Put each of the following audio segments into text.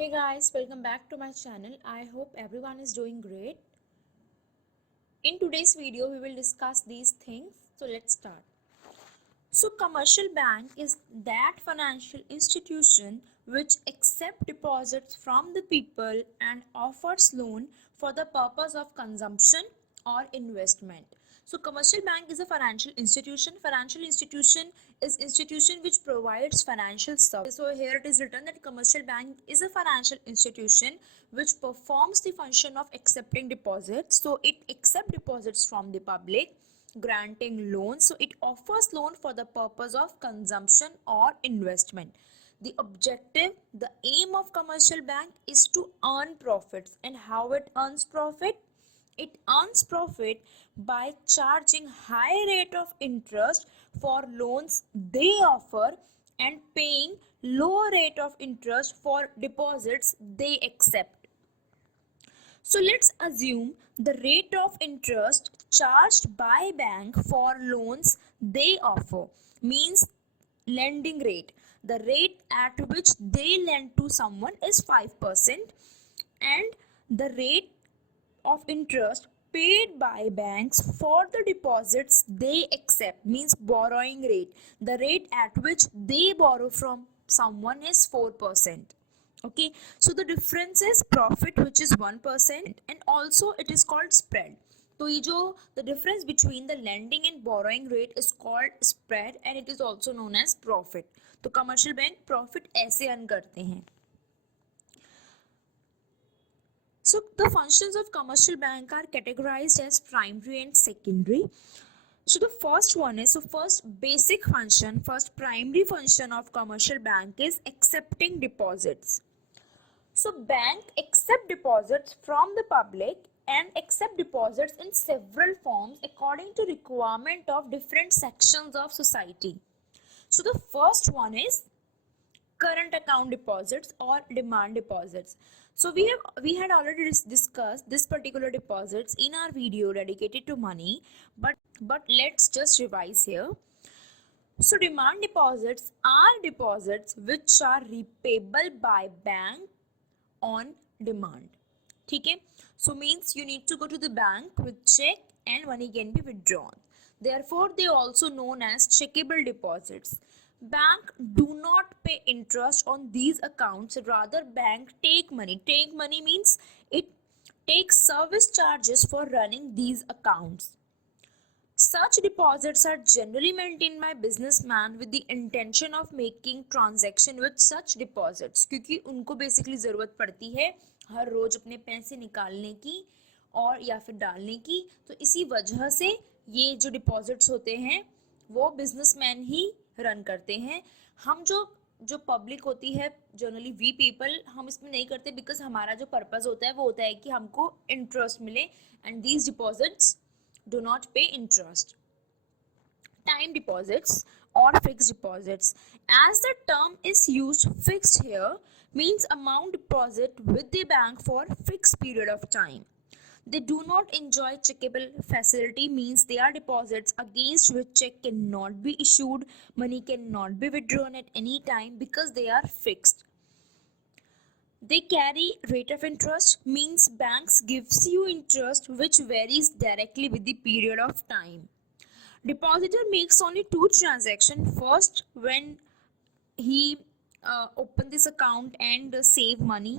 Hey guys, welcome back to my channel. I hope everyone is doing great. In today's video, we will discuss these things. So let's start. So commercial bank is that financial institution which accept deposits from the people and offers loan for the purpose of consumption or investment. So commercial bank is a financial institution. Financial institution is institution which provides financial service. So here it is written that commercial bank is a financial institution which performs the function of accepting deposits. So it accepts deposits from the public, granting loans. So it offers loan for the purpose of consumption or investment. The objective, the aim of commercial bank is to earn profits. And how it earns profit? It earns profit by charging high rate of interest for loans they offer and paying low rate of interest for deposits they accept. So let's assume the rate of interest charged by bank for loans they offer means lending rate. The rate at which they lend to someone is 5% and the rate of interest paid by banks for the deposits they accept means borrowing rate. The rate at which they borrow from someone is 4%. Okay, so the difference is profit, which is 1%, and also it is called spread. तो ये जो the difference between the lending and borrowing rate is called spread and it is also known as profit. तो commercial bank profit ऐसे earn करते हैं. So the functions of commercial bank are categorized as primary and secondary. So the first one is, first basic function, first primary function of commercial bank is accepting deposits. So bank accept deposits from the public and accept deposits in several forms according to requirement of different sections of society. So the first one is current account deposits or demand deposits. So we had already discussed this particular deposits in our video dedicated to money, but let's just revise here. So demand deposits are deposits which are repayable by bank on demand. ठीक है, so means you need to go to the bank with check and money can be withdrawn. Therefore they are also known as checkable deposits. Bank do not pay interest on these accounts, rather bank take money. Take money means it takes service charges for running these accounts. Such deposits are generally maintained by businessman with the intention of making transaction with such deposits, क्योंकि उनको basically ज़रूरत पड़ती है हर रोज अपने पैसे निकालने की और या फिर डालने की. तो इसी वजह से ये जो डिपॉजिट्स होते हैं वो बिजनेसमैन ही रन करते हैं. हम जो पब्लिक होती है जनरली वी पीपल, हम इसमें नहीं करते बिकॉज हमारा जो पर्पस होता है वो होता है कि हमको इंटरेस्ट मिले and these deposits do not pay interest. Time deposits or fixed deposits. As the term is used fixed here means amount deposit with the bank for fixed period of time. They do not enjoy checkable facility means they are deposits against which check cannot be issued, money cannot be withdrawn at any time because they are fixed. They carry rate of interest means banks gives you interest which varies directly with the period of time. Depositor makes only two transactions. First, when he open this account and save money,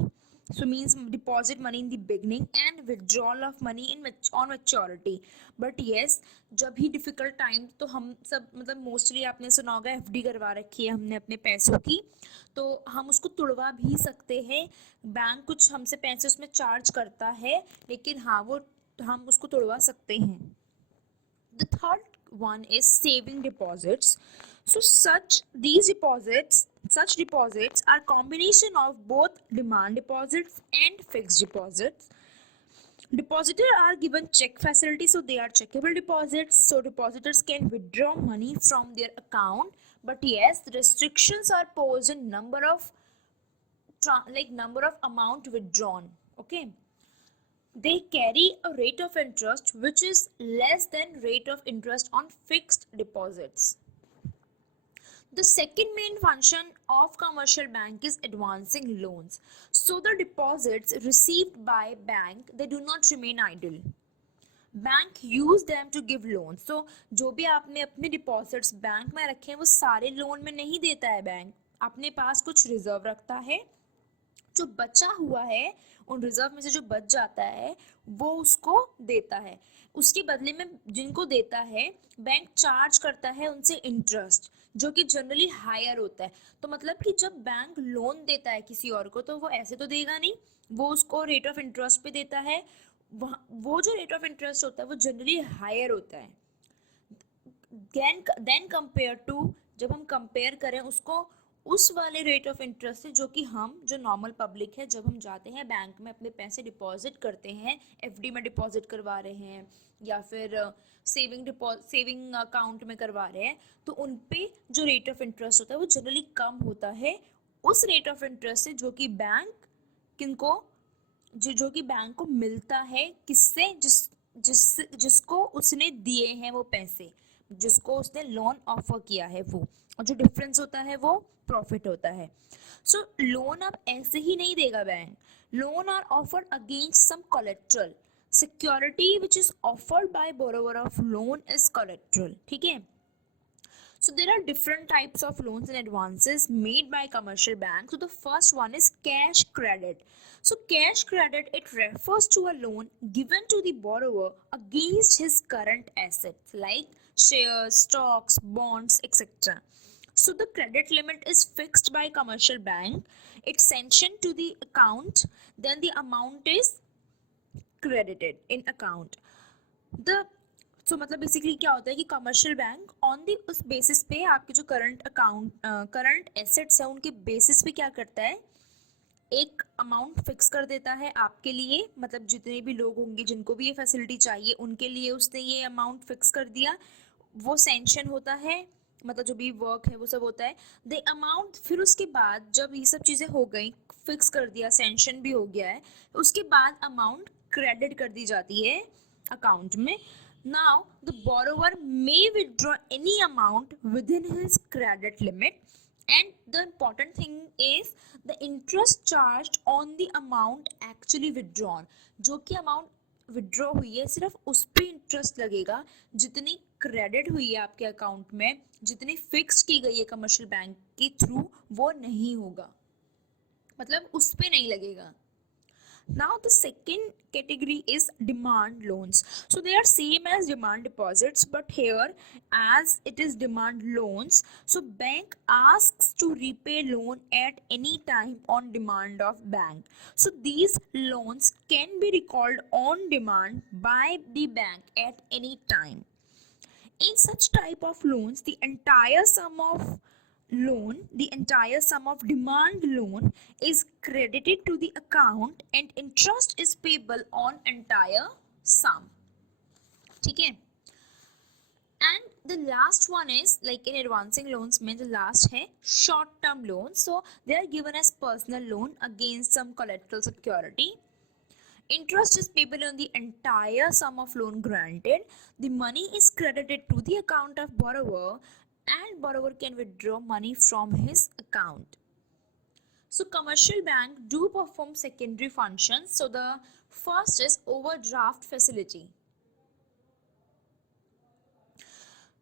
so means deposit money in the beginning and withdrawal of money on maturity. But yes, जब ही difficult time, तो हम सब मतलब mostly आपने सुना होगा FD करवा रखी है हमने अपने पैसों की, तो हम उसको तुड़वा भी सकते हैं. बैंक कुछ हमसे पैसे उसमें चार्ज करता है लेकिन हाँ वो हम उसको तुड़वा सकते हैं. The third one is saving deposits. So such deposits are combination of both demand deposits and fixed deposits. Depositor are given check facility, so they are checkable deposits. So depositors can withdraw money from their account, but yes, restrictions are posed in number of amount withdrawn. Okay. They carry a rate of interest which is less than rate of interest on fixed deposits. The second main function of commercial bank is advancing loans. So the deposits received by bank, they do not remain idle. Bank use them to give loan. So जो भी आपने अपने deposits bank में रखे हैं वो सारे loan में नहीं देता है बैंक. अपने पास कुछ रिजर्व रखता है, जो बचा हुआ है उन रिजर्व में से जो बच जाता है वो उसको देता है. उसके बदले में जिनको देता है बैंक चार्ज करता है उनसे इंटरेस्ट, जो कि जनरली हायर होता है. तो मतलब कि जब बैंक लोन देता है किसी और को तो वो ऐसे तो देगा नहीं, वो उसको रेट ऑफ इंटरेस्ट पे देता है. वो जो रेट ऑफ इंटरेस्ट होता है वो जनरली हायर होता है देन कंपेयर टू, जब हम कंपेयर करें उसको उस वाले रेट ऑफ इंटरेस्ट से जो कि हम जो नॉर्मल पब्लिक है जब हम जाते हैं बैंक में अपने पैसे डिपॉजिट करते हैं, एफडी में डिपॉजिट करवा रहे हैं या फिर सेविंग अकाउंट में करवा रहे हैं, तो उन पे जो रेट ऑफ इंटरेस्ट होता है वो जनरली कम होता है उस रेट ऑफ इंटरेस्ट से जो कि बैंक किनको जो कि बैंक को मिलता है किससे, जिसको उसने दिए हैं वो पैसे, जिसको उसने लोन ऑफर किया है वो, और जो डिफरेंस होता है वो प्रॉफिट होता है. सो लोन अब ऐसे ही नहीं देगा bank. Loan are offered against some collateral. Security which is offered by borrower of loan is collateral. ठीक है. So there are different types of loans and advances made by commercial banks. So the first one is cash credit. So cash credit, it refers to a loan given to the borrower against his current assets like shares, stocks, bonds, etc. So the credit limit is fixed by commercial bank. It's sanctioned to the account. Then the amount is credited in account. So मतलब basically क्या होता है कि commercial bank on the उस basis पे आपके जो current assets है उनके बेसिस पे क्या करता है, एक अमाउंट फिक्स कर देता है आपके लिए. मतलब जितने भी लोग होंगे जिनको भी ये फैसिलिटी चाहिए उनके लिए उसने ये अमाउंट फिक्स कर दिया, वो सैंक्शन होता है, मतलब जो भी वर्क है वो सब होता है. द अमाउंट, फिर उसके बाद जब ये सब चीज़ें हो गई, फिक्स कर दिया, सैंक्शन भी हो गया है, उसके बाद अमाउंट क्रेडिट कर दी जाती है अकाउंट में. Now, the borrower may withdraw any amount within his credit limit, and the important thing is the interest charged on the amount actually withdrawn. जो कि अमाउंट विड्रॉ हुई है सिर्फ उस पे इंटरेस्ट लगेगा जितनी क्रेडिट हुई है आपके अकाउंट में, जितनी फिक्स की गई है कमर्शियल बैंक के थ्रू वो नहीं होगा, मतलब उस पे नहीं लगेगा. Now the second category is demand loans. So they are same as demand deposits, but here as it is demand loans, so bank asks to repay loan at any time on demand of bank. So these loans can be recalled on demand by the bank at any time. In such type of loans, the entire sum of demand loan is credited to the account and interest is payable on entire sum. ठीक है. And the last one is like in advancing loans में the last है short term loans. So they are given as personal loan against some collateral security. Interest is payable on the entire sum of loan granted. The money is credited to the account of borrower and borrower can withdraw money from his account. So commercial bank do perform secondary functions. So the first is overdraft facility.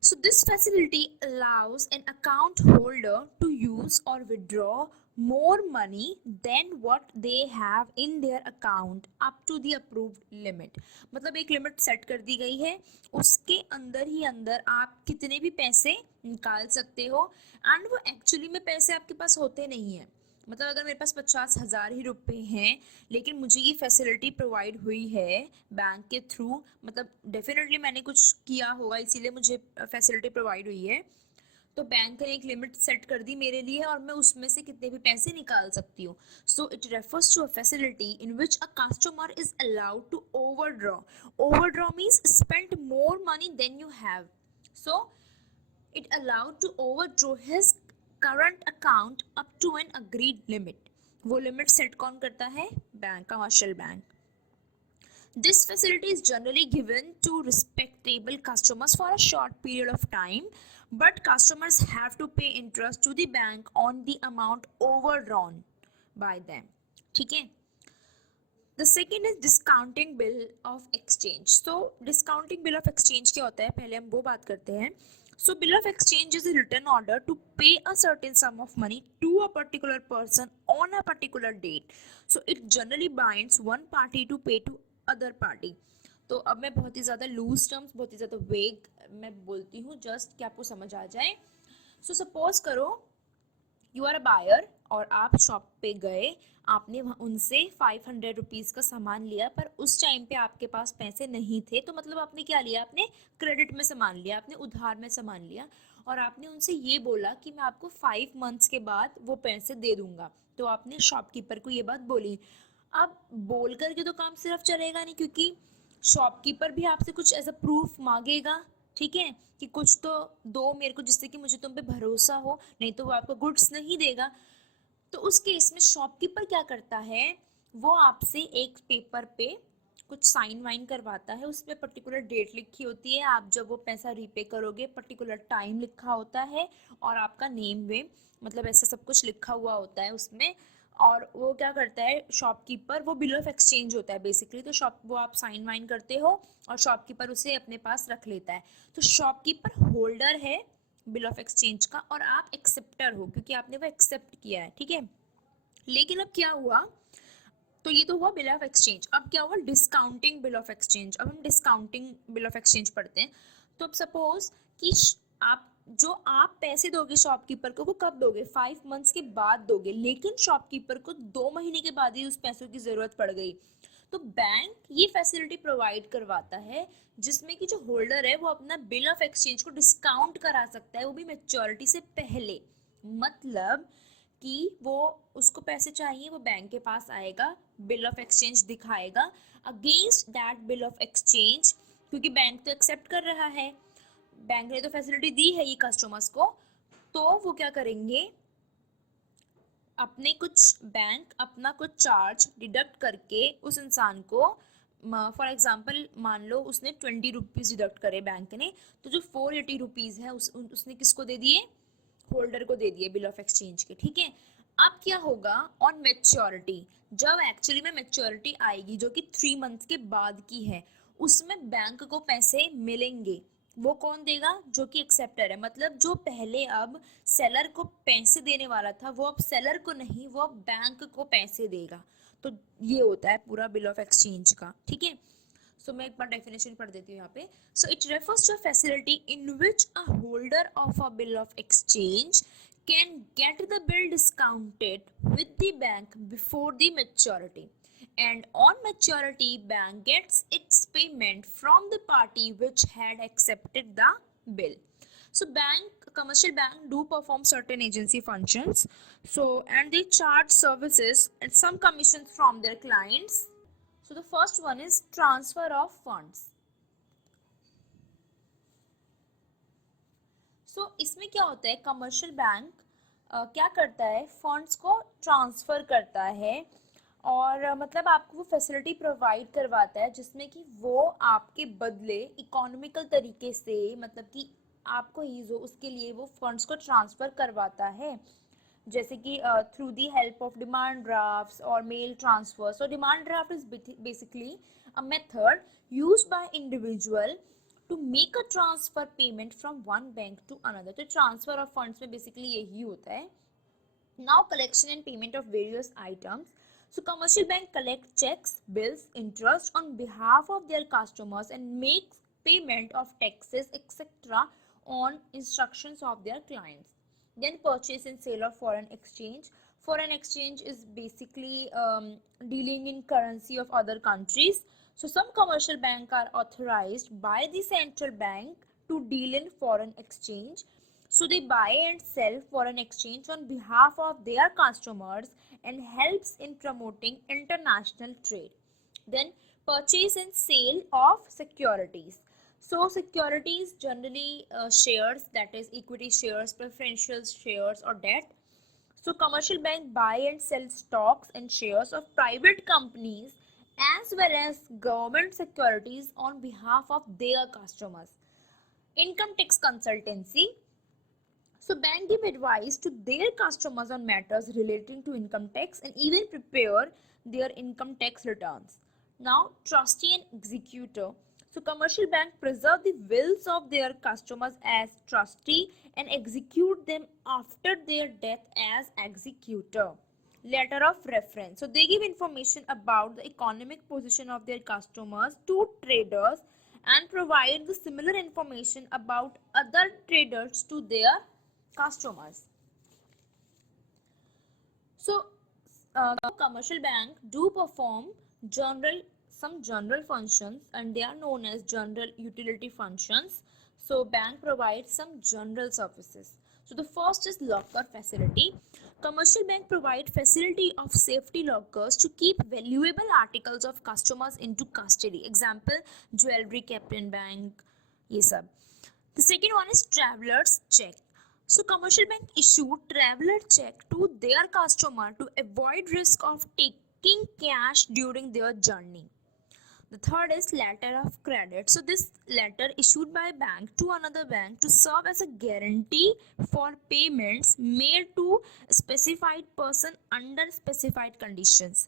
So this facility allows an account holder to use or withdraw more money than what they have in their account up to the approved limit. मतलब एक limit set कर दी गई है, उसके अंदर ही अंदर आप कितने भी पैसे निकाल सकते हो, एंड वो एक्चुअली में पैसे आपके पास होते नहीं है. मतलब अगर मेरे पास 50,000 ही रुपए हैं लेकिन मुझे ये फैसिलिटी प्रोवाइड हुई है बैंक के थ्रू, मतलब डेफिनेटली मैंने कुछ किया होगा इसीलिए मुझे फैसिलिटी प्रोवाइड हुई है, तो बैंक ने एक लिमिट सेट कर दी मेरे लिए और मैं उसमें से कितने भी पैसे निकाल सकती हूँ. So it refers to a facility in which a customer is allowed to overdraw means spend more money than you have. So it allowed to overdraw his current account up to an agreed limit. वो limit set कौन करता है? Bank, commercial bank. This facility is generally given to respectable customers for a short period of time, but customers have to pay interest to the bank on the amount overdrawn by them. ठीक है. The second is discounting bill of exchange. So discounting bill of exchange क्या होता है, पहले हम वो बात करते हैं. So bill of exchange is a written order to pay a certain sum of money to a particular person on a particular date. So it generally binds one party to pay to other party. तो अब मैं बहुत ही ज़्यादा loose terms, बहुत ही ज़्यादा वेग मैं बोलती हूँ जस्ट कि आपको समझ आ जाए. सो सपोज करो यू आर अ बायर और आप शॉप पे गए, आपने उनसे 500 रुपीज़ का सामान लिया, पर उस टाइम पे आपके पास पैसे नहीं थे, तो मतलब आपने क्या लिया, आपने क्रेडिट में सामान लिया, आपने उधार में सामान लिया, और आपने उनसे ये बोला कि मैं आपको 5 मंथ्स के बाद वो पैसे दे दूंगा. तो आपने शॉपकीपर को ये बात बोली. अब बोल करके तो काम सिर्फ चलेगा नहीं, क्योंकि शॉपकीपर भी आपसे कुछ एज अ प्रूफ मांगेगा, ठीक है, कि कुछ तो दो मेरे को जिससे कि मुझे तुम पे भरोसा हो, नहीं तो वो आपको गुड्स नहीं देगा. तो उस केस में शॉपकीपर क्या करता है, वो आपसे एक पेपर पे कुछ साइन वाइन करवाता है, उसमें पर्टिकुलर डेट लिखी होती है, आप जब वो पैसा रीपे करोगे पर्टिकुलर टाइम लिखा होता है, और आपका नेम वे मतलब ऐसा सब कुछ लिखा हुआ होता है उसमें. और वो क्या करता है शॉपकीपर, वो बिल ऑफ एक्सचेंज होता है बेसिकली. तो वो आप साइन वाइन करते हो और शॉपकीपर उसे अपने पास रख लेता है. तो शॉपकीपर होल्डर है बिल ऑफ एक्सचेंज का, और आप एक्सेप्टर हो क्योंकि आपने वो एक्सेप्ट किया है, ठीक है. लेकिन अब क्या हुआ, तो ये तो हुआ बिल ऑफ एक्सचेंज. अब क्या हुआ, डिस्काउंटिंग बिल ऑफ एक्सचेंज. अब हम डिस्काउंटिंग बिल ऑफ एक्सचेंज पढ़ते हैं. तो अब सपोज कि आप पैसे दोगे शॉपकीपर को, वो कब दोगे, 5 मंथ्स के बाद दोगे, लेकिन शॉपकीपर को 2 महीने के बाद ही उस पैसों की जरूरत पड़ गई. तो बैंक ये फैसिलिटी प्रोवाइड करवाता है जिसमें कि जो होल्डर है वो अपना बिल ऑफ एक्सचेंज को डिस्काउंट करा सकता है, वो भी मैच्योरिटी से पहले. मतलब कि वो उसको पैसे चाहिए, वो बैंक के पास आएगा, बिल ऑफ एक्सचेंज दिखाएगा, against that bill of exchange, क्योंकि बैंक तो एक्सेप्ट कर रहा है, बैंक ने तो फैसिलिटी दी है ये कस्टमर्स को, तो वो क्या करेंगे, अपने अपना कुछ चार्ज डिडक्ट करके उस इंसान को, फॉर एग्जाम्पल मान लो उसने 20 रुपीज़ डिडक्ट करे बैंक ने, तो जो 480 रुपीज़ है उसने किसको दे दिए, होल्डर को दे दिए बिल ऑफ एक्सचेंज के, ठीक है. अब क्या होगा ऑन मैच्योरिटी, जब एक्चुअली में मैच्योरिटी आएगी जो कि 3 मंथ्स के बाद की है, उसमें बैंक को पैसे मिलेंगे. वो कौन देगा, जो कि एक्सेप्टर है, मतलब जो पहले अब सेलर को पैसे देने वाला था वो अब सेलर को नहीं, वो अब बैंक को पैसे देगा. तो ये होता है पूरा बिल ऑफ एक्सचेंज का, ठीक है. सो मैं एक बार डेफिनेशन पढ़ देती हूँ यहाँ पे. So it refers to a facility in which a holder of a bill of exchange can get the bill discounted with the bank before the maturity, and on maturity bank gets its payment from the party which had accepted the bill. So commercial bank do perform certain agency functions, so and they charge services and some commissions from their clients. So the first one is transfer of funds. इसमें क्या होता है, commercial bank क्या करता है, funds को transfer करता है, और मतलब आपको वो फैसिलिटी प्रोवाइड करवाता है जिसमें कि वो आपके बदले इकोनॉमिकल तरीके से, मतलब कि आपको ईज हो उसके लिए वो फंड्स को ट्रांसफ़र करवाता है, जैसे कि through the help of demand drafts और mail transfer. So demand draft is basically a method used by individual to make a transfer payment from one bank to another. तो transfer of funds में basically यही होता है. Now collection and payment of various items. So commercial bank collect checks, bills, interest on behalf of their customers and makes payment of taxes etc. on instructions of their clients. Then purchase and sale of foreign exchange. Foreign exchange is basically dealing in currency of other countries. So some commercial banks are authorized by the central bank to deal in foreign exchange. So they buy and sell foreign exchange on behalf of their customers and helps in promoting international trade. Then purchase and sale of securities. So securities generally shares, that is equity shares, preferential shares or debt. So commercial bank buy and sell stocks and shares of private companies as well as government securities on behalf of their customers. Income tax consultancy. So bank give advice to their customers on matters relating to income tax and even prepare their income tax returns. Now trustee and executor. So commercial bank preserve the wills of their customers as trustee and execute them after their death as executor. Letter of reference. So they give information about the economic position of their customers to traders and provide the similar information about other traders to their customers. So commercial bank do perform general some general functions and they are known as general utility functions. So bank provides some general services. So the first is locker facility. Commercial bank provide facility of safety lockers to keep valuable articles of customers into custody. Example, jewelry kept in bank. ये सब. The second one is traveler's check. So commercial bank issue traveler check to their customer to avoid risk of taking cash during their journey. The third is letter of credit. So this letter issued by bank to another bank to serve as a guarantee for payments made to specified person under specified conditions.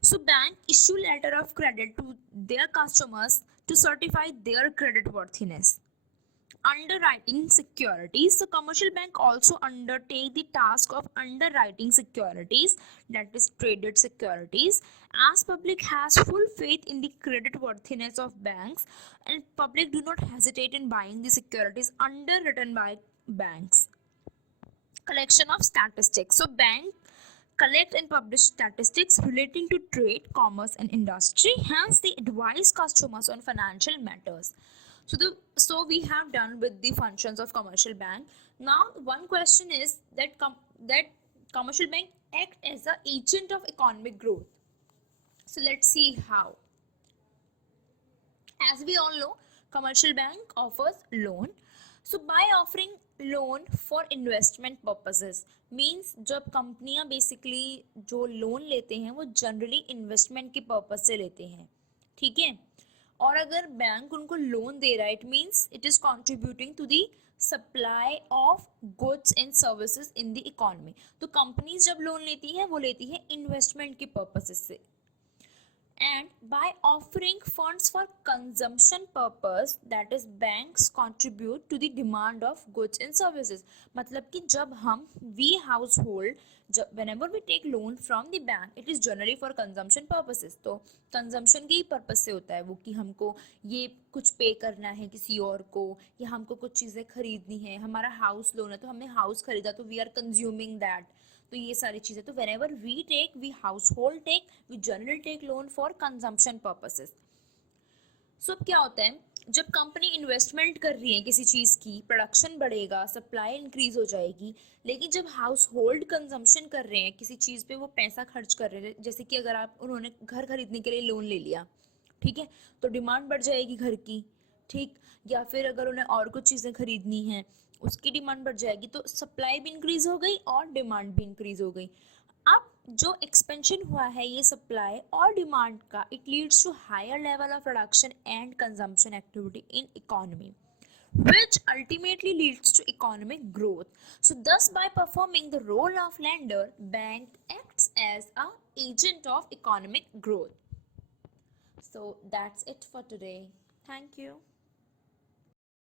So bank issue letter of credit to their customers to certify their credit worthiness. Underwriting securities. So commercial bank also undertake the task of underwriting securities, that is traded securities, as public has full faith in the credit worthiness of banks and public do not hesitate in buying the securities underwritten by banks. Collection of statistics. So bank collect and publish statistics relating to trade, commerce and industry. Hence they advise customers on financial matters. So we have done with the functions of commercial bank. Now one question is that commercial bank act as an agent of economic growth. So let's see how. As we all know, commercial bank offers loan. So by offering loan for investment purposes means जब कंपनियां basically जो loan लेते हैं वो generally investment के purpose से लेते हैं, ठीक है. और अगर बैंक उनको लोन दे रहा है it means it is contributing to the supply of goods and services in the economy. तो कंपनीज जब लोन लेती हैं वो लेती है इन्वेस्टमेंट के पर्पसेस से. And by offering funds for consumption purpose, that is banks contribute to the demand of goods and services. मतलब कि जब हम we household whenever we take loan from the bank, it is generally for consumption purposes. तो consumption के ही purpose से होता है वो कि हमको ये कुछ पे करना है किसी और को या हमको कुछ चीज़ें खरीदनी है. हमारा हाउस लोन है तो हमने हाउस खरीदा तो we are consuming that. तो ये सारी चीजें. तो whenever we take, we household take, we generally take loan for consumption purposes. So अब क्या होता है जब कंपनी इन्वेस्टमेंट कर रही है किसी चीज की, प्रोडक्शन बढ़ेगा, सप्लाई इंक्रीज हो जाएगी, लेकिन जब हाउस होल्ड कंजम्पशन कर रहे हैं किसी चीज पे वो पैसा खर्च कर रहे हैं, जैसे कि अगर आप उन्होंने घर खरीदने के लिए लोन ले लिया, ठीक है, तो डिमांड बढ़ जाएगी घर की, ठीक, या फिर अगर उन्हें और कुछ चीजें खरीदनी है उसकी डिमांड बढ़ जाएगी, तो सप्लाई भी इंक्रीज हो गई और डिमांड भी इंक्रीज हो गई. अब जो एक्सपेंशन हुआ है ये सप्लाई और डिमांड का, it leads to higher level of production and consumption activity in economy which ultimately leads to economic growth. So thus by performing the role of lender, bank acts as a agent of economic growth. So that's it for today. Thank you.